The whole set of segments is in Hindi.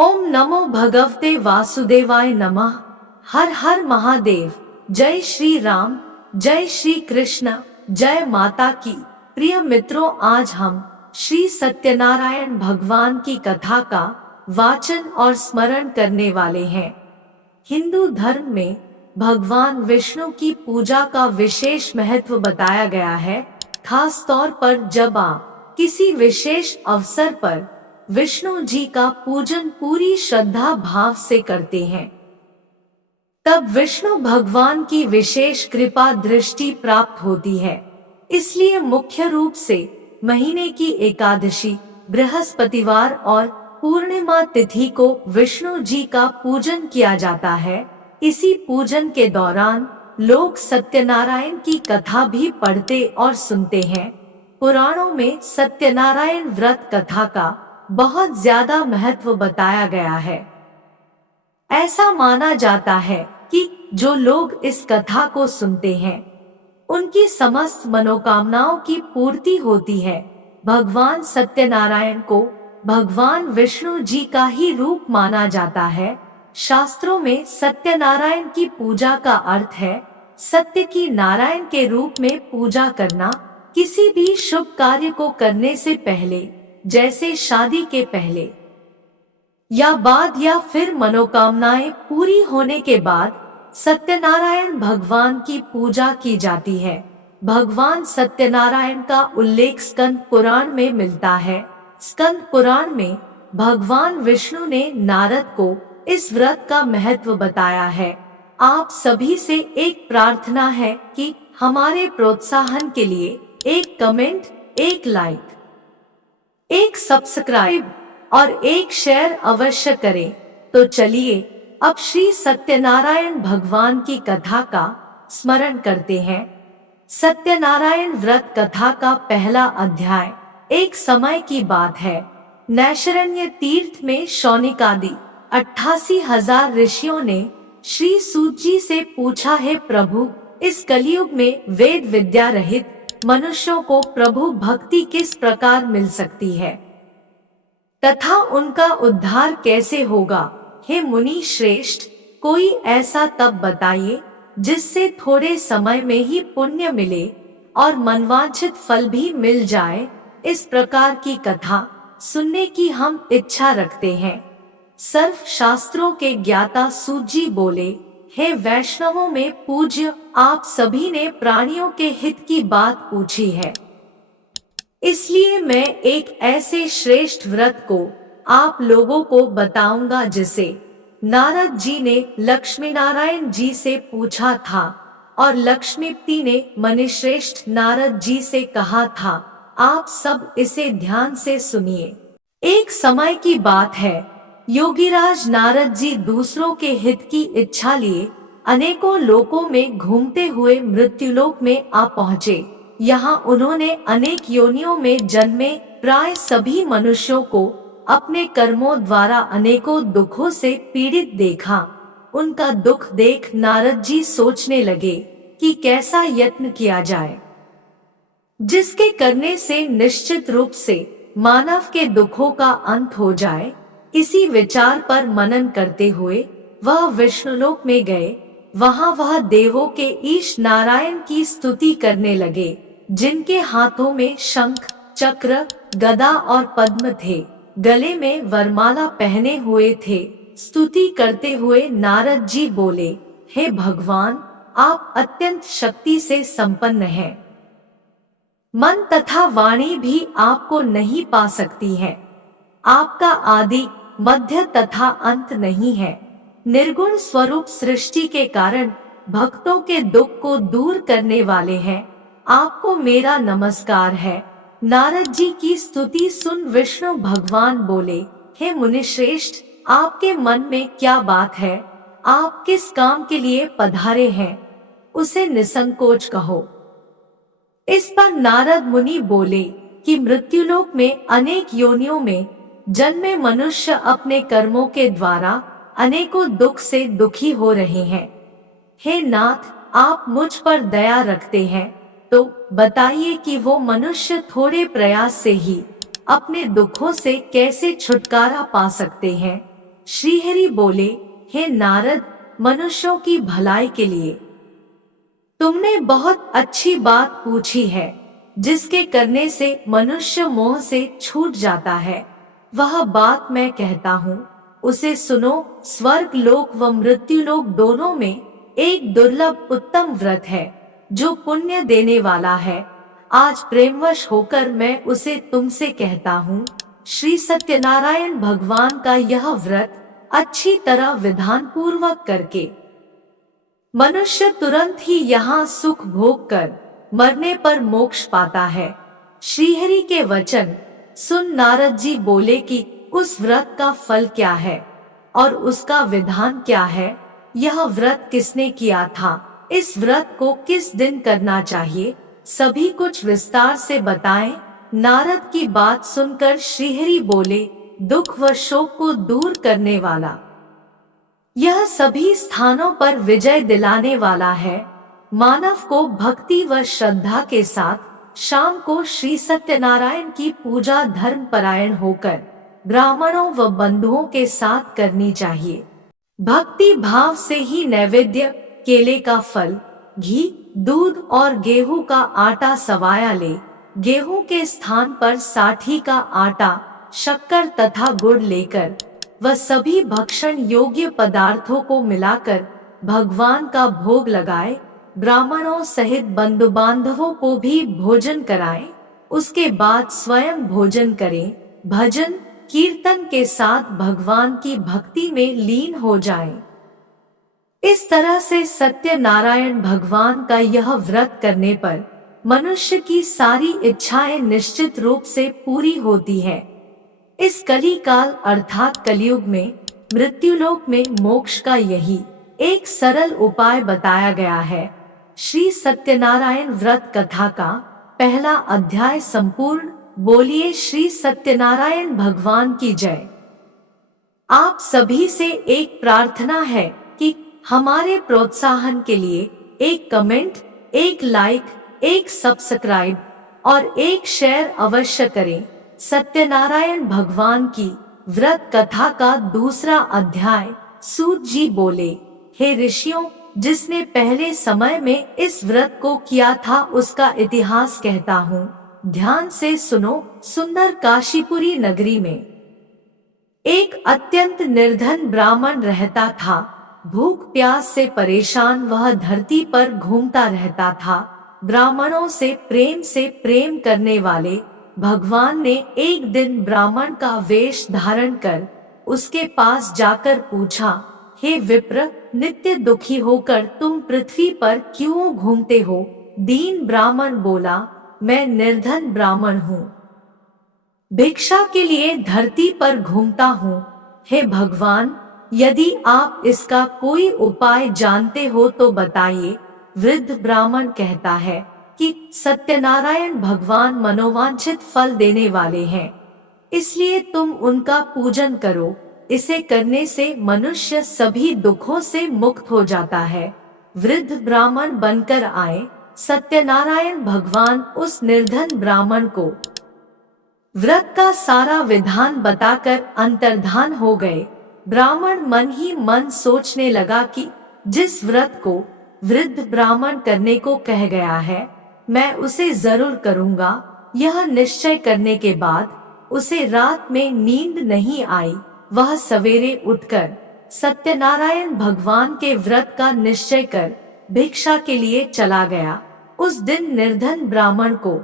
ओम नमो भगवते वासुदेवाय नमः। हर हर महादेव। जय श्री राम, जय श्री कृष्ण, जय माता की। प्रिय मित्रों, आज हम श्री सत्यनारायण भगवान की कथा का वाचन और स्मरण करने वाले हैं। हिंदू धर्म में भगवान विष्णु की पूजा का विशेष महत्व बताया गया है। खास तौर पर जब आप किसी विशेष अवसर पर विष्णु जी का पूजन पूरी श्रद्धा भाव से करते हैं, तब विष्णु भगवान की विशेष कृपा दृष्टि प्राप्त होती है। इसलिए मुख्य रूप से महीने की एकादशी, बृहस्पतिवार और पूर्णिमा तिथि को विष्णु जी का पूजन किया जाता है। इसी पूजन के दौरान लोग सत्यनारायण की कथा भी पढ़ते और सुनते हैं। पुराणों में सत्यनारायण व्रत कथा का बहुत ज्यादा महत्व बताया गया है। ऐसा माना जाता है कि जो लोग इस कथा को सुनते हैं, उनकी समस्त मनोकामनाओं की पूर्ति होती है। भगवान सत्यनारायण को भगवान विष्णु जी का ही रूप माना जाता है। शास्त्रों में सत्यनारायण की पूजा का अर्थ है सत्य की नारायण के रूप में पूजा करना। किसी भी शुभ कार्य को करने से पहले, जैसे शादी के पहले या बाद, या फिर मनोकामनाएं पूरी होने के बाद सत्यनारायण भगवान की पूजा की जाती है। भगवान सत्यनारायण का उल्लेख स्कंद पुराण में मिलता है। स्कंद पुराण में भगवान विष्णु ने नारद को इस व्रत का महत्व बताया है। आप सभी से एक प्रार्थना है कि हमारे प्रोत्साहन के लिए एक कमेंट, एक लाइक, एक सब्सक्राइब और एक शेयर अवश्य करें। तो चलिए अब श्री सत्यनारायण भगवान की कथा का स्मरण करते हैं। सत्यनारायण व्रत कथा का पहला अध्याय। एक समय की बात है, नैशरण्य तीर्थ में शौनिकादि 88,000 ऋषियों ने श्री सूत जी से पूछा, है प्रभु, इस कलयुग में वेद विद्या रहित मनुष्यों को प्रभु भक्ति किस प्रकार मिल सकती है तथा उनका उद्धार कैसे होगा। हे मुनि श्रेष्ठ, कोई ऐसा तप बताइए जिससे थोड़े समय में ही पुण्य मिले और मनवांछित फल भी मिल जाए। इस प्रकार की कथा सुनने की हम इच्छा रखते हैं। सर्व शास्त्रों के ज्ञाता सूत जी बोले, हे वैष्णवों में पूज्य, आप सभी ने प्राणियों के हित की बात पूछी है, इसलिए मैं एक ऐसे श्रेष्ठ व्रत को आप लोगों को बताऊंगा जिसे नारद जी ने लक्ष्मी नारायण जी से पूछा था और लक्ष्मीपति ने मुनिश्रेष्ठ नारद जी से कहा था। आप सब इसे ध्यान से सुनिए। एक समय की बात है, योगीराज नारद जी दूसरों के हित की इच्छा लिए अनेकों लोकों में घूमते हुए मृत्युलोक में आ पहुँचे। यहाँ उन्होंने अनेक योनियों में जन्मे प्राय सभी मनुष्यों को अपने कर्मों द्वारा अनेकों दुखों से पीड़ित देखा। उनका दुख देख नारद जी सोचने लगे कि कैसा यत्न किया जाए जिसके करने से निश्चित रूप से मानव के दुखों का अंत हो जाए। इसी विचार पर मनन करते हुए वह विष्णुलोक में गए। वहाँ वह देवों के ईश नारायण की स्तुति करने लगे, जिनके हाथों में शंख, चक्र, गदा और पद्म थे, गले में वरमाला पहने हुए थे। स्तुति करते हुए नारद जी बोले, हे भगवान, आप अत्यंत शक्ति से संपन्न हैं। मन तथा वाणी भी आपको नहीं पा सकती है। आपका आदि, मध्य तथा अंत नहीं है। निर्गुण स्वरूप सृष्टि के कारण भक्तों के दुख को दूर करने वाले हैं। आपको मेरा नमस्कार है। नारद जी की स्तुति सुन विष्णु भगवान बोले, हे मुनिश्रेष्ठ, आपके मन में क्या बात है? आप किस काम के लिए पधारे हैं? उसे निसंकोच कहो। इस पर नारद मुनि बोले कि मृत्युलोक में अनेक योनियों में जन्मे मनुष्य अपने कर्मों के द्वारा अनेकों दुख से दुखी हो रहे हैं। हे नाथ, आप मुझ पर दया रखते हैं, तो बताइए कि वो मनुष्य थोड़े प्रयास से ही अपने दुखों से कैसे छुटकारा पा सकते हैं। श्रीहरि बोले, हे नारद, मनुष्यों की भलाई के लिए तुमने बहुत अच्छी बात पूछी है। जिसके करने से मनुष्य मोह से छूट जाता है, वह बात मैं कहता हूँ, उसे सुनो। स्वर्ग लोक व मृत्यु लोक दोनों में एक दुर्लभ उत्तम व्रत है जो पुण्य देने वाला है। आज प्रेमवश होकर मैं उसे तुमसे कहता हूँ। श्री सत्यनारायण भगवान का यह व्रत अच्छी तरह विधान पूर्वक करके मनुष्य तुरंत ही यहाँ सुख भोग कर मरने पर मोक्ष पाता है। श्रीहरि के वचन सुन नारद जी बोले कि उस व्रत का फल क्या है और उसका विधान क्या है, यह व्रत किसने किया था, इस व्रत को किस दिन करना चाहिए, सभी कुछ विस्तार से बताएं। नारद की बात सुनकर श्रीहरि बोले, दुख व शोक को दूर करने वाला, यह सभी स्थानों पर विजय दिलाने वाला है। मानव को भक्ति व श्रद्धा के साथ शाम को श्री सत्यनारायण की पूजा धर्म परायण होकर ब्राह्मणों व बंधुओं के साथ करनी चाहिए। भक्ति भाव से ही नैवेद्य, केले का फल, घी, दूध और गेहूं का आटा सवाया ले। गेहूं के स्थान पर साठी का आटा, शक्कर तथा गुड़ लेकर वह सभी भक्षण योग्य पदार्थों को मिलाकर भगवान का भोग लगाए। ब्राह्मणों सहित बंधु बांधवों को भी भोजन कराएं। उसके बाद स्वयं भोजन करें। भजन कीर्तन के साथ भगवान की भक्ति में लीन हो जाएं। इस तरह से सत्यनारायण भगवान का यह व्रत करने पर मनुष्य की सारी इच्छाएं निश्चित रूप से पूरी होती है। इस कली काल अर्थात कलयुग में मृत्युलोक में मोक्ष का यही एक सरल उपाय बताया गया है। श्री सत्यनारायण व्रत कथा का पहला अध्याय संपूर्ण। बोलिए श्री सत्यनारायण भगवान की जय। आप सभी से एक प्रार्थना है कि हमारे प्रोत्साहन के लिए एक कमेंट, एक लाइक, एक सब्सक्राइब और एक शेयर अवश्य करें। सत्यनारायण भगवान की व्रत कथा का दूसरा अध्याय। सूत जी बोले, हे ऋषियों, जिसने पहले समय में इस व्रत को किया था उसका इतिहास कहता हूँ, ध्यान से सुनो। सुंदर काशीपुरी नगरी में एक अत्यंत निर्धन ब्राह्मण रहता था। भूख प्यास से परेशान वह धरती पर घूमता रहता था। ब्राह्मणों से प्रेम करने वाले भगवान ने एक दिन ब्राह्मण का वेश धारण कर उसके पास जाकर पूछा, हे विप्र, नित्य दुखी होकर तुम पृथ्वी पर क्यों घूमते हो? दीन ब्राह्मण बोला, मैं निर्धन ब्राह्मण हूँ, भिक्षा के लिए धरती पर घूमता हूँ। हे भगवान, यदि आप इसका कोई उपाय जानते हो तो बताइए। वृद्ध ब्राह्मण कहता है कि सत्यनारायण भगवान मनोवांछित फल देने वाले हैं, इसलिए तुम उनका पूजन करो। इसे करने से मनुष्य सभी दुखों से मुक्त हो जाता है। वृद्ध ब्राह्मण बनकर आए। सत्यनारायण भगवान उस निर्धन ब्राह्मण को व्रत का सारा विधान बताकर अंतर्धान हो गए। ब्राह्मण मन ही मन सोचने लगा कि जिस व्रत को वृद्ध ब्राह्मण करने को कह गया है, मैं उसे जरूर करूंगा। यह निश्चय करने के बाद उसे रात में नींद नहीं आई। वह सवेरे उठकर सत्यनारायण भगवान के व्रत का निश्चय कर भिक्षा के लिए चला गया। उस दिन निर्धन ब्राह्मण को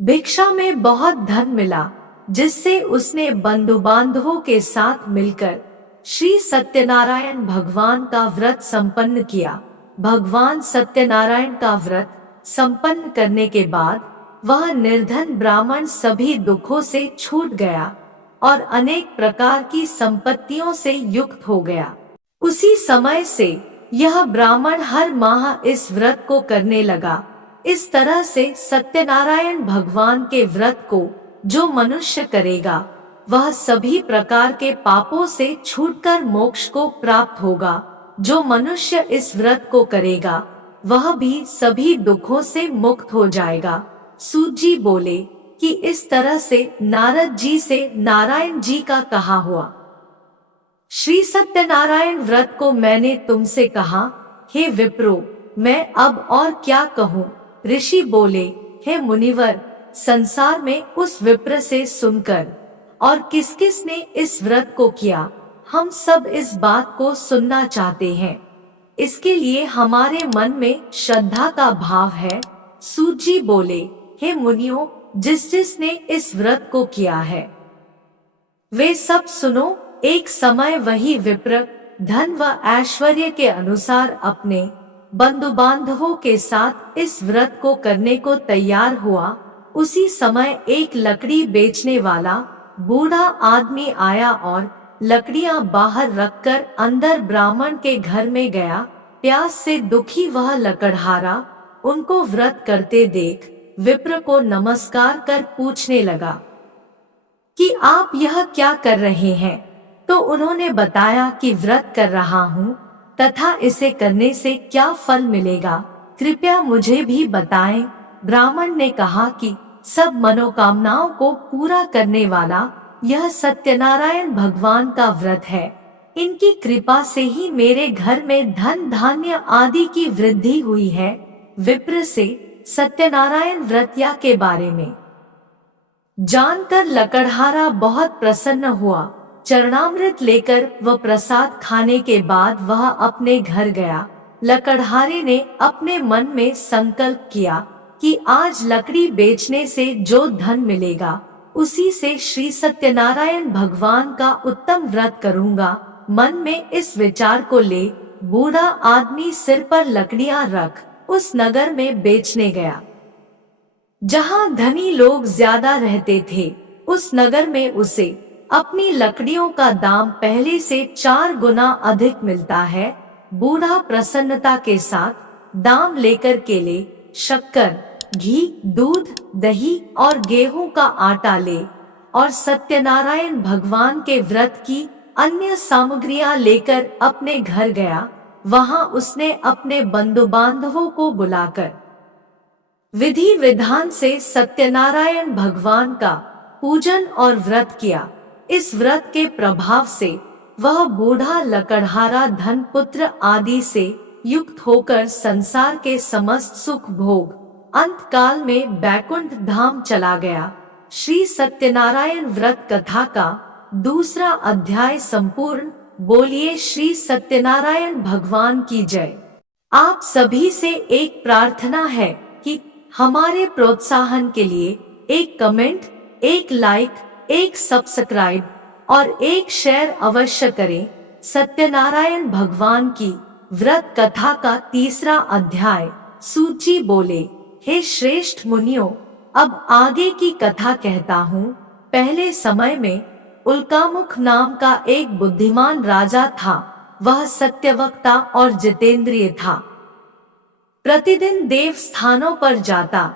भिक्षा में बहुत धन मिला, जिससे उसने बंधु बांधवों के साथ मिलकर श्री सत्यनारायण भगवान का व्रत संपन्न किया। भगवान सत्यनारायण का व्रत संपन्न करने के बाद वह निर्धन ब्राह्मण सभी दुखों से छूट गया और अनेक प्रकार की संपत्तियों से युक्त हो गया। उसी समय से यह ब्राह्मण हर माह इस व्रत को करने लगा। इस तरह से सत्यनारायण भगवान के व्रत को जो मनुष्य करेगा, वह सभी प्रकार के पापों से छूटकर मोक्ष को प्राप्त होगा। जो मनुष्य इस व्रत को करेगा, वह भी सभी दुखों से मुक्त हो जाएगा। सूत जी बोले कि इस तरह से नारद जी से नारायण जी का कहा हुआ श्री सत्यनारायण व्रत को मैंने तुमसे कहा, हे विप्रो, मैं अब और क्या कहूँ। ऋषि बोले, हे मुनिवर, संसार में उस विप्र से सुनकर और किस किस ने इस व्रत को किया, हम सब इस बात को सुनना चाहते हैं। इसके लिए हमारे मन में श्रद्धा का भाव है। सूत जी बोले, हे मुनियों, जिस जिसने इस व्रत को किया है वे सब सुनो। एक समय वही विप्र धन व ऐश्वर्य के अनुसार अपने बंधु बांधवों के साथ इस व्रत को करने को तैयार हुआ। उसी समय एक लकड़ी बेचने वाला बूढ़ा आदमी आया और लकड़ियां बाहर रखकर अंदर ब्राह्मण के घर में गया। प्यास से दुखी वह लकड़हारा उनको व्रत करते देख विप्र को नमस्कार कर पूछने लगा कि आप यह क्या कर रहे हैं। तो उन्होंने बताया कि व्रत कर रहा हूँ तथा इसे करने से क्या फल मिलेगा, कृपया मुझे भी बताएं। ब्राह्मण ने कहा कि सब मनोकामनाओं को पूरा करने वाला यह सत्यनारायण भगवान का व्रत है। इनकी कृपा से ही मेरे घर में धन धान्य आदि की वृद्धि हुई है। विप्र से सत्यनारायण व्रतिया के बारे में जानकर लकड़हारा बहुत प्रसन्न हुआ। चरणामृत लेकर व प्रसाद खाने के बाद वह अपने घर गया। लकड़हारे ने अपने मन में संकल्प किया कि आज लकड़ी बेचने से जो धन मिलेगा उसी से श्री सत्यनारायण भगवान का उत्तम व्रत करूंगा। मन में इस विचार को ले बूढ़ा आदमी सिर पर लकड़ियां रख उस नगर में बेचने गया जहां धनी लोग ज्यादा रहते थे। उस नगर में उसे अपनी लकड़ियों का दाम पहले से 4 गुना अधिक मिलता है। बूढ़ा प्रसन्नता के साथ दाम लेकर केले, शक्कर, घी, दूध, दही और गेहूं का आटा ले और सत्यनारायण भगवान के व्रत की अन्य सामग्रियां लेकर अपने घर गया। वहां उसने अपने बंधु बांधवों को बुलाकर विधि विधान से सत्यनारायण भगवान का पूजन और व्रत किया। इस व्रत के प्रभाव से वह बूढ़ा लकड़हारा धन पुत्र आदि से युक्त होकर संसार के समस्त सुख भोग अंत काल में बैकुंठ धाम चला गया। श्री सत्यनारायण व्रत कथा का 2 अध्याय संपूर्ण। बोलिए श्री सत्यनारायण भगवान की जय। आप सभी से एक प्रार्थना है कि हमारे प्रोत्साहन के लिए एक कमेंट, एक लाइक, एक सब्सक्राइब और एक शेयर अवश्य करें। सत्यनारायण भगवान की व्रत कथा का 3 अध्याय। सूत जी बोले, हे श्रेष्ठ मुनियों, अब आगे की कथा कहता हूँ। पहले समय में उल्कामुख नाम का एक बुद्धिमान राजा था। वह सत्यवक्ता और जितेंद्रिय था। प्रतिदिन देव स्थानों पर जाता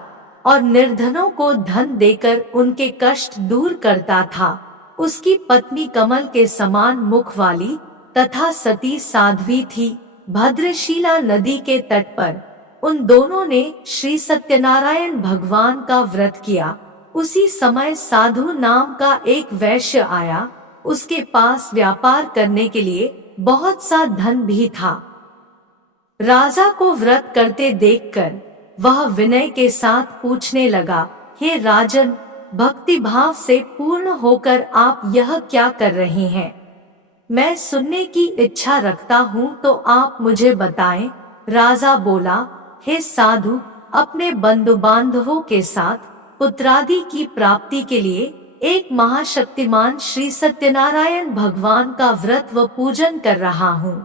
और निर्धनों को धन देकर उनके कष्ट दूर करता था। उसकी पत्नी कमल के समान मुख वाली तथा सती साध्वी थी। भद्रशीला नदी के तट पर उन दोनों ने श्री सत्यनारायण भगवान का व्रत किया। उसी समय साधु नाम का एक वैश्य आया। उसके पास व्यापार करने के लिए बहुत सा धन भी था। राजा को व्रत करते देखकर वह विनय के साथ पूछने लगा, हे राजन, भक्ति भाव से पूर्ण होकर आप यह क्या कर रहे हैं? मैं सुनने की इच्छा रखता हूँ, तो आप मुझे बताएं। राजा बोला, हे साधु, अपने बंधु बांधवों के साथ पुत्रादि की प्राप्ति के लिए एक महाशक्तिमान श्री सत्यनारायण भगवान का व्रत व पूजन कर रहा हूँ।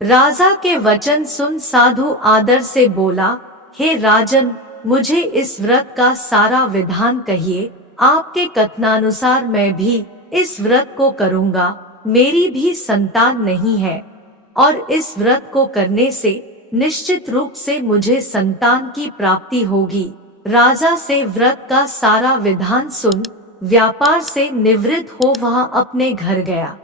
राजा के वचन सुन साधु आदर से बोला, हे राजन, मुझे इस व्रत का सारा विधान कहिए। आपके कथनानुसार मैं भी इस व्रत को करूँगा। मेरी भी संतान नहीं है और इस व्रत को करने से निश्चित रूप से मुझे संतान की प्राप्ति होगी। राजा से व्रत का सारा विधान सुन व्यापार से निवृत्त हो वह अपने घर गया।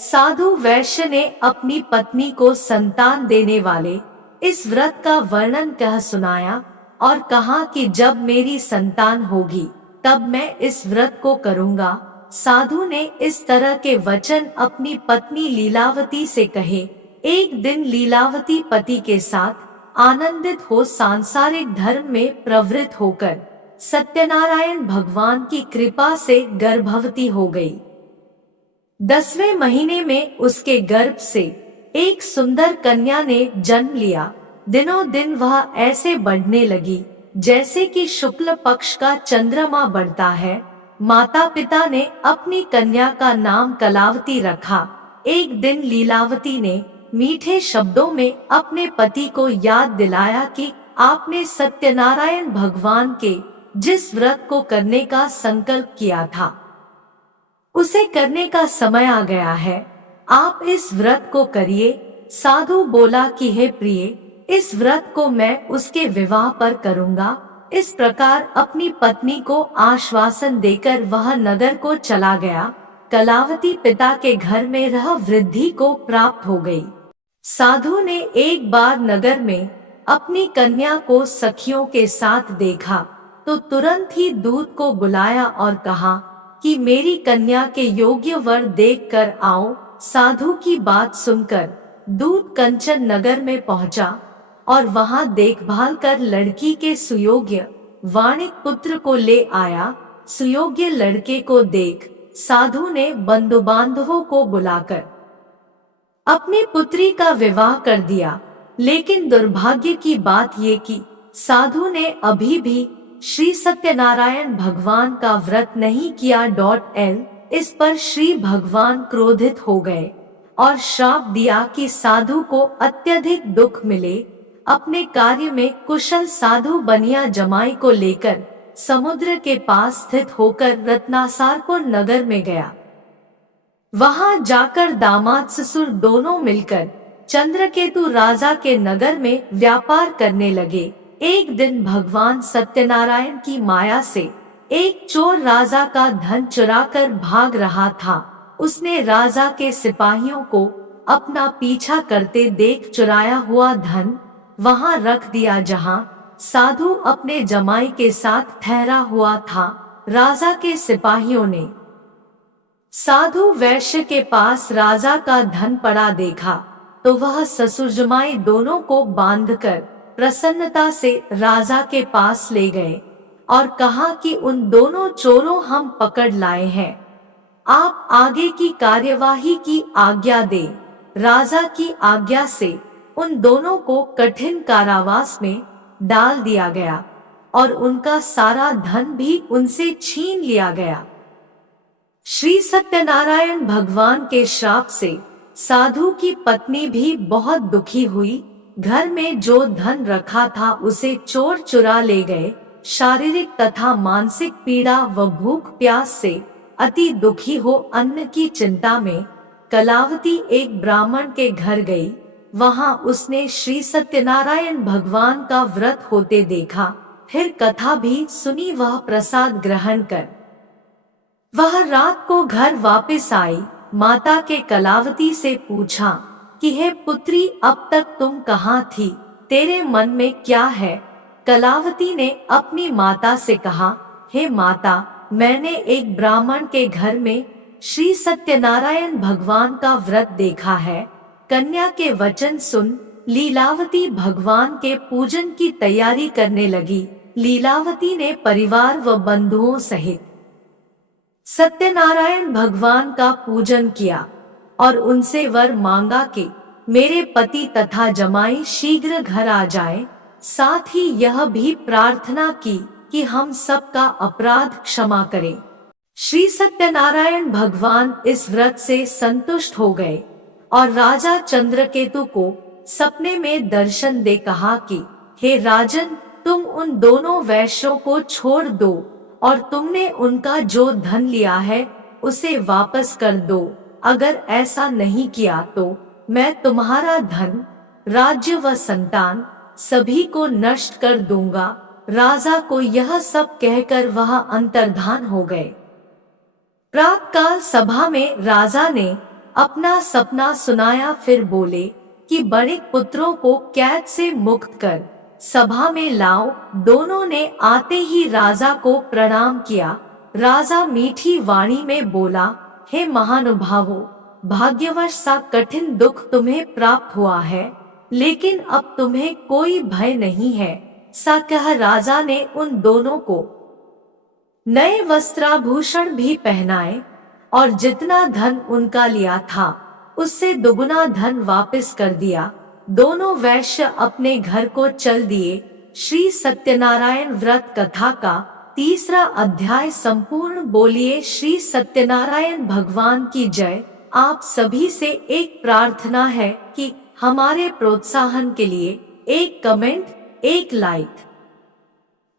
साधु वैश्य ने अपनी पत्नी को संतान देने वाले इस व्रत का वर्णन कह सुनाया और कहा कि जब मेरी संतान होगी तब मैं इस व्रत को करूँगा। साधु ने इस तरह के वचन अपनी पत्नी लीलावती से कहे। एक दिन लीलावती पति के साथ आनंदित हो सांसारिक धर्म में प्रवृत्त होकर सत्यनारायण भगवान की कृपा से गर्भवती हो गई। 10वें महीने में उसके गर्भ से एक सुंदर कन्या ने जन्म लिया। दिनों दिन वह ऐसे बढ़ने लगी जैसे कि शुक्ल पक्ष का चंद्रमा बढ़ता है। माता पिता ने अपनी कन्या का नाम कलावती रखा। एक दिन लीलावती ने मीठे शब्दों में अपने पति को याद दिलाया कि आपने सत्यनारायण भगवान के जिस व्रत को करने का संकल्प किया था उसे करने का समय आ गया है, आप इस व्रत को करिए। साधु बोला कि हे प्रिय, इस व्रत को मैं उसके विवाह पर करूंगा। इस प्रकार अपनी पत्नी को आश्वासन देकर वह नगर को चला गया। कलावती पिता के घर में रह वृद्धि को प्राप्त हो गई। साधु ने एक बार नगर में अपनी कन्या को सखियों के साथ देखा तो तुरंत ही दूत को बुलाया और कहा कि मेरी कन्या के योग्य वर देख कर आओ। साधु की बात सुनकर दूत कंचन नगर में पहुंचा और वहां देखभाल कर लड़की के सुयोग्य वाणिक पुत्र को ले आया। सुयोग्य लड़के को देख साधु ने बंधु बांधवों को बुलाकर अपनी पुत्री का विवाह कर दिया। लेकिन दुर्भाग्य की बात ये कि साधु ने अभी भी श्री सत्यनारायण भगवान का व्रत नहीं किया। इस पर श्री भगवान क्रोधित हो गए और श्राप दिया कि साधु को अत्यधिक दुख मिले। अपने कार्य में कुशल साधु बनिया जमाई को लेकर समुद्र के पास स्थित होकर रत्नासारपुर नगर में गया। वहां जाकर दामाद ससुर दोनों मिलकर चंद्रकेतु राजा के नगर में व्यापार करने लगे। एक दिन भगवान सत्यनारायण की माया से एक चोर राजा का धन चुराकर भाग रहा था। उसने राजा के सिपाहियों को अपना पीछा करते देख चुराया हुआ धन वहां रख दिया जहां साधु अपने जमाई के साथ ठहरा हुआ था। राजा के सिपाहियों ने साधु वैश्य के पास राजा का धन पड़ा देखा तो वह ससुर जमाई दोनों को बांधकर प्रसन्नता से राजा के पास ले गए और कहा कि उन दोनों चोरों हम पकड़ लाए हैं, आप आगे की कार्यवाही की आज्ञा दे। राजा की आज्ञा से उन दोनों को कठिन कारावास में डाल दिया गया और उनका सारा धन भी उनसे छीन लिया गया। श्री सत्यनारायण भगवान के श्राप से साधु की पत्नी भी बहुत दुखी हुई। घर में जो धन रखा था उसे चोर चुरा ले गए। शारीरिक तथा मानसिक पीड़ा व भूख प्यास से अति दुखी हो अन्न की चिंता में कलावती एक ब्राह्मण के घर गई। वहां उसने श्री सत्यनारायण भगवान का व्रत होते देखा। फिर कथा भी सुनी। वह प्रसाद ग्रहण कर वह रात को घर वापस आई। माता के कलावती से पूछा कि हे पुत्री, अब तक तुम कहाँ थी, तेरे मन में क्या है? कलावती ने अपनी माता से कहा, हे माता, मैंने एक ब्राह्मण के घर में श्री सत्यनारायण भगवान का व्रत देखा है। कन्या के वचन सुन लीलावती भगवान के पूजन की तैयारी करने लगी। लीलावती ने परिवार व बंधुओं सहित सत्यनारायण भगवान का पूजन किया और उनसे वर मांगा कि मेरे पति तथा जमाई शीघ्र घर आ जाए। साथ ही यह भी प्रार्थना की कि हम सबका अपराध क्षमा करें। श्री सत्यनारायण भगवान इस व्रत से संतुष्ट हो गए और राजा चंद्रकेतु को सपने में दर्शन दे कहा कि हे राजन, तुम उन दोनों वैश्यों को छोड़ दो और तुमने उनका जो धन लिया है उसे वापस कर दो। अगर ऐसा नहीं किया तो मैं तुम्हारा धन, राज्य व संतान सभी को नष्ट कर दूंगा। राजा को यह सब कहकर वह अंतर्धान हो गए। प्रातःकाल सभा में राजा ने अपना सपना सुनाया। फिर बोले कि बड़े पुत्रों को कैद से मुक्त कर सभा में लाओ। दोनों ने आते ही राजा को प्रणाम किया। राजा मीठी वाणी में बोला, हे महानुभावों, भाग्यवश सा कठिन दुख तुम्हें प्राप्त हुआ है, लेकिन अब तुम्हें कोई भय नहीं है। सा कह राजा ने उन दोनों को नए वस्त्राभूषण भी पहनाए और जितना धन उनका लिया था उससे दुगुना धन वापस कर दिया। दोनों वैश्य अपने घर को चल दिए। श्री सत्यनारायण व्रत कथा का 3रा अध्याय संपूर्ण। बोलिए श्री सत्यनारायण भगवान की जय। आप सभी से एक प्रार्थना है कि हमारे प्रोत्साहन के लिए एक कमेंट, एक लाइक,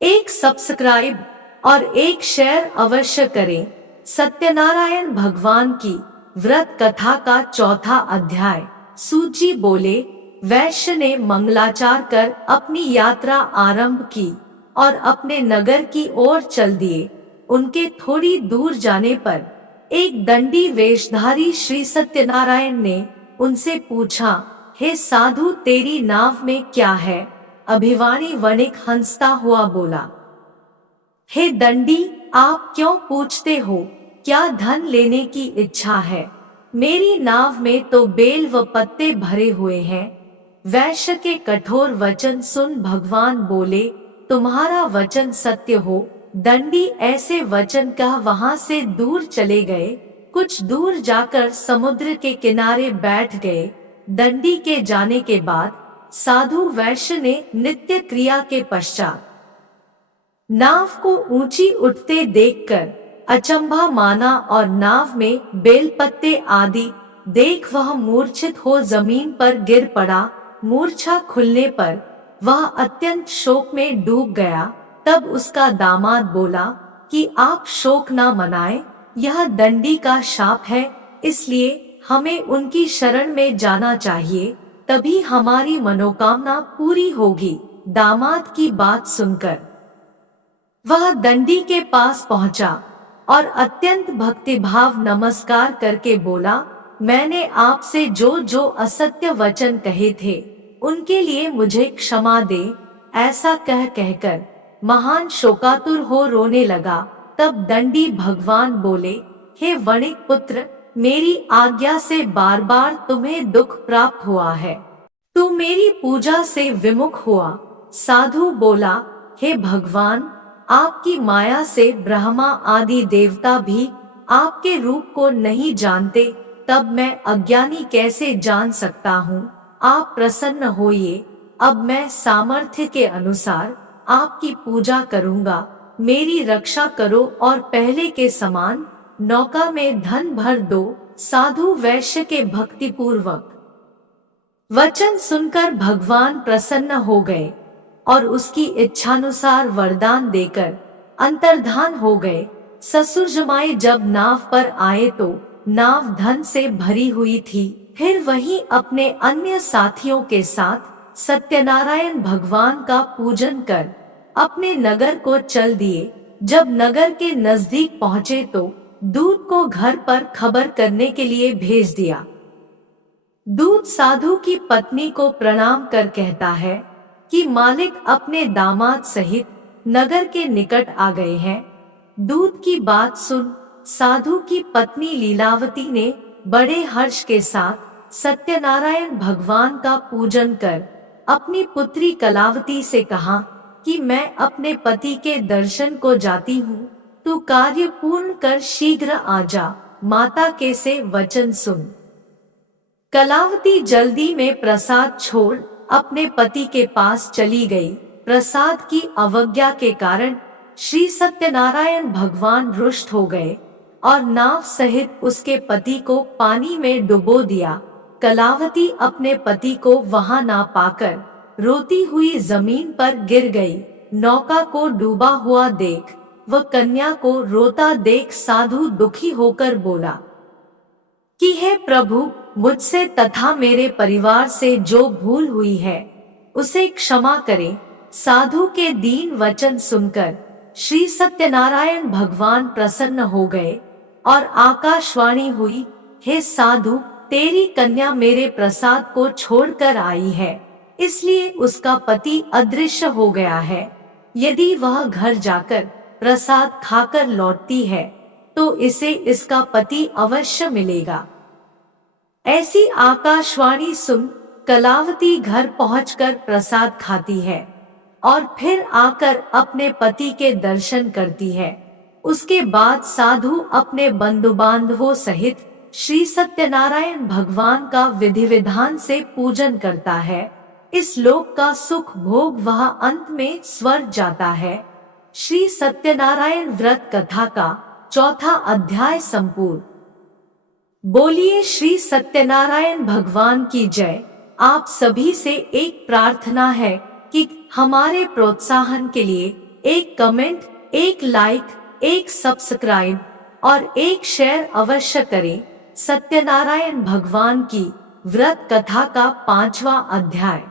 एक सब्सक्राइब और एक शेयर अवश्य करें। सत्यनारायण भगवान की व्रत कथा का 4था अध्याय। सूजी बोले, वैश्य ने मंगलाचार कर अपनी यात्रा आरंभ की और अपने नगर की ओर चल दिए। उनके थोड़ी दूर जाने पर एक दंडी वेशधारी श्री सत्यनारायण ने उनसे पूछा, हे साधु, तेरी नाव में क्या है? अभिवाणी वणिक हंसता हुआ बोला, हे दंडी, आप क्यों पूछते हो? क्या धन लेने की इच्छा है? मेरी नाव में तो बेल व पत्ते भरे हुए हैं। वैश्य के कठोर वचन सुन भगवान बोले, तुम्हारा वचन सत्य हो। दंडी ऐसे वचन कह वहां से दूर चले गए। कुछ दूर जाकर समुद्र के किनारे बैठ गए। दंडी के जाने के बाद साधु वैश्य ने नित्य क्रिया के पश्चात नाव को ऊंची उठते देखकर अचंभा माना और नाव में बेलपत्ते आदि देख वह मूर्छित हो जमीन पर गिर पड़ा। मूर्छा खुलने पर वह अत्यंत शोक में डूब गया। तब उसका दामाद बोला कि आप शोक न मनाएं, यह दंडी का शाप है, इसलिए हमें उनकी शरण में जाना चाहिए, तभी हमारी मनोकामना पूरी होगी। दामाद की बात सुनकर वह दंडी के पास पहुंचा और अत्यंत भक्तिभाव नमस्कार करके बोला, मैंने आपसे जो जो असत्य वचन कहे थे उनके लिए मुझे क्षमा दे। ऐसा कहकर महान शोकातुर हो रोने लगा। तब दंडी भगवान बोले, हे वणिक पुत्र, मेरी आज्ञा से बार बार तुम्हें दुख प्राप्त हुआ है। तू मेरी पूजा से विमुख हुआ। साधु बोला, हे भगवान, आपकी माया से ब्रह्मा आदि देवता भी आपके रूप को नहीं जानते, तब मैं अज्ञानी कैसे जान सकता हूँ? आप प्रसन्न होइए। अब मैं सामर्थ्य के अनुसार आपकी पूजा करूँगा। मेरी रक्षा करो और पहले के समान नौका में धन भर दो। साधु वैश्य के भक्तिपूर्वक वचन सुनकर भगवान प्रसन्न हो गए और उसकी इच्छानुसार वरदान देकर अंतर्धान हो गए। ससुर जमाई जब नाव पर आए तो नाव धन से भरी हुई थी। फिर वहीं अपने अन्य साथियों के साथ सत्यनारायण भगवान का पूजन कर अपने नगर को चल दिए। जब नगर के नजदीक पहुँचे तो दूत को घर पर खबर करने के लिए भेज दिया। दूत साधु की पत्नी को प्रणाम कर कहता है कि मालिक अपने दामाद सहित नगर के निकट आ गए हैं। दूत की बात सुन साधु की पत्नी लीलावती ने बड़े हर्ष के साथ सत्यनारायण भगवान का पूजन कर अपनी पुत्री कलावती से कहा कि मैं अपने पति के दर्शन को जाती हूँ, तू कार्य पूर्ण कर शीघ्र आ जा। माता के से वचन सुन। कलावती जल्दी में प्रसाद छोड़ अपने पति के पास चली गई। प्रसाद की अवज्ञा के कारण श्री सत्यनारायण भगवान रुष्ट हो गए और नाव सहित उसके पति को पानी में डुबो दिया। कलावती अपने पति को वहां ना पाकर रोती हुई जमीन पर गिर गई। नौका को डूबा हुआ देख व कन्या को रोता देख साधु दुखी होकर बोला कि हे प्रभु, मुझसे तथा मेरे परिवार से जो भूल हुई है उसे क्षमा करें। साधु के दीन वचन सुनकर श्री सत्यनारायण भगवान प्रसन्न हो गए और आकाशवाणी हुई, हे साधु, तेरी कन्या मेरे प्रसाद को छोड़कर आई है, इसलिए उसका पति अदृश्य हो गया है। यदि वह घर जाकर प्रसाद खाकर लौटती है तो इसे इसका पति अवश्य मिलेगा। ऐसी आकाशवाणी सुन कलावती घर पहुंचकर प्रसाद खाती है और फिर आकर अपने पति के दर्शन करती है। उसके बाद साधु अपने बंधु बांधवों सहित श्री सत्यनारायण भगवान का विधि विधान से पूजन करता है। इस लोक का सुख भोग वह अंत में स्वर्ग जाता है। श्री सत्यनारायण व्रत कथा का 4था अध्याय संपूर्ण। बोलिए श्री सत्यनारायण भगवान की जय। आप सभी से एक प्रार्थना है कि हमारे प्रोत्साहन के लिए एक कमेंट, एक लाइक, एक सब्सक्राइब और एक शेयर अवश्य करें। सत्यनारायण भगवान की व्रत कथा का 5वां अध्याय।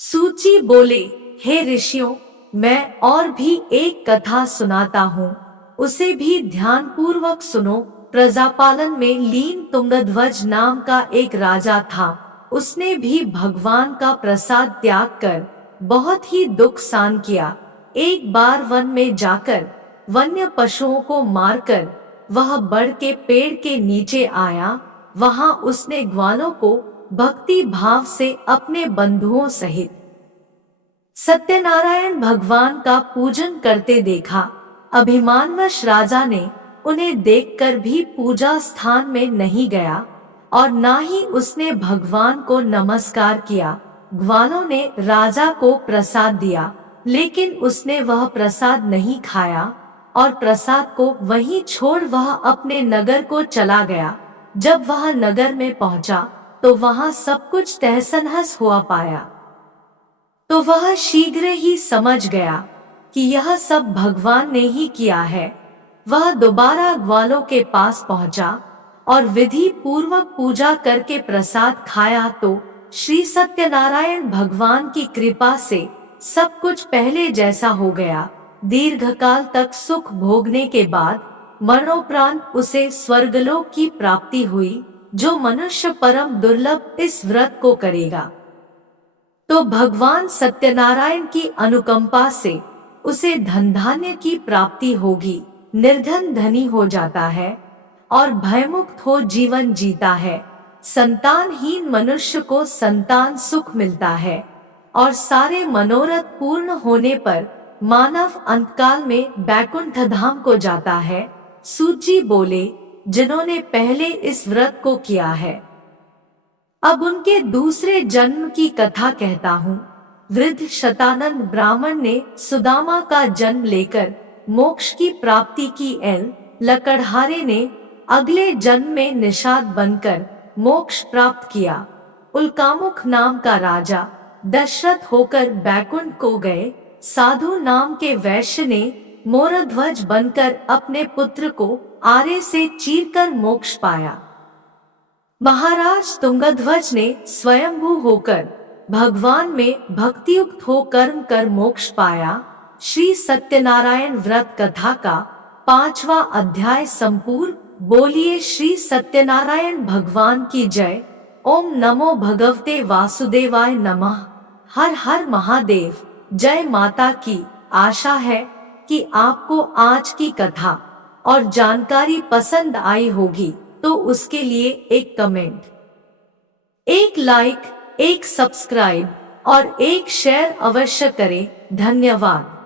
सूची बोले, हे ऋषियों, मैं और भी एक कथा सुनाता हूँ, उसे भी ध्यान पूर्वक सुनो। प्रजापालन में लीन तुंगध्वज नाम का एक राजा था। उसने भी भगवान का प्रसाद त्याग कर बहुत ही दुख सहन किया। एक बार वन में जाकर वन्य पशुओं को मारकर वह बड़ के पेड़ के नीचे आया। वहां उसने ग्वालों को भक्ति भाव से अपने बंधुओं सहित सत्यनारायण भगवान का पूजन करते देखा। अभिमानवश राजा ने उन्हें देखकर भी पूजा स्थान में नहीं गया और ना ही उसने भगवान को नमस्कार किया। ग्वालों ने राजा को प्रसाद दिया, लेकिन उसने वह प्रसाद नहीं खाया और प्रसाद को वहीं छोड़ वह अपने नगर को चला गया। जब वह नगर में पहुंचा तो वहां सब कुछ तहस नहस हुआ पाया, तो वह शीघ्र ही समझ गया कि यह सब भगवान ने ही किया है। वह दोबारा ग्वालों के पास पहुंचा और विधि पूर्वक पूजा करके प्रसाद खाया तो श्री सत्यनारायण भगवान की कृपा से सब कुछ पहले जैसा हो गया। दीर्घकाल तक सुख भोगने के बाद मरणोपरांत उसे स्वर्गलोक की प्राप्ति हुई। जो मनुष्य परम दुर्लभ इस व्रत को करेगा तो भगवान सत्यनारायण की अनुकंपा से उसे धन धान्य की प्राप्ति होगी। निर्धन धनी हो जाता है और भयमुक्त हो जीवन जीता है। संतानहीन मनुष्य को संतान सुख मिलता है और सारे मनोरथ पूर्ण होने पर मानव अंतकाल में बैकुंठ धाम को जाता है। सूची बोले, जिन्होंने पहले इस व्रत को किया है। अब उनके दूसरे जन्म की कथा कहता हूँ। वृद्ध शतानंद ब्राह्मण ने सुदामा का जन्म लेकर मोक्ष की प्राप्ति की। लकड़हारे ने अगले जन्म में निषाद बनकर मोक्ष प्राप्त किया। उल्कामुख नाम का राजा दशरथ होकर बैकुंठ को गए। साधु नाम के वैश्य ने मोरध्वज बनकर अपने पुत्र को आरे से चीरकर मोक्ष पाया। महाराज तुंगध्वज ने स्वयंभू होकर भगवान में भक्तियुक्त हो कर्म कर मोक्ष पाया। श्री सत्यनारायण व्रत कथा का 5वां अध्याय संपूर्ण। बोलिए श्री सत्यनारायण भगवान की जय। ओम नमो भगवते वासुदेवाय नमः। हर हर महादेव। जय माता की। आशा है कि आपको आज की कथा और जानकारी पसंद आई होगी, तो उसके लिए एक कमेंट, एक लाइक, एक सब्सक्राइब और एक शेयर अवश्य करें। धन्यवाद।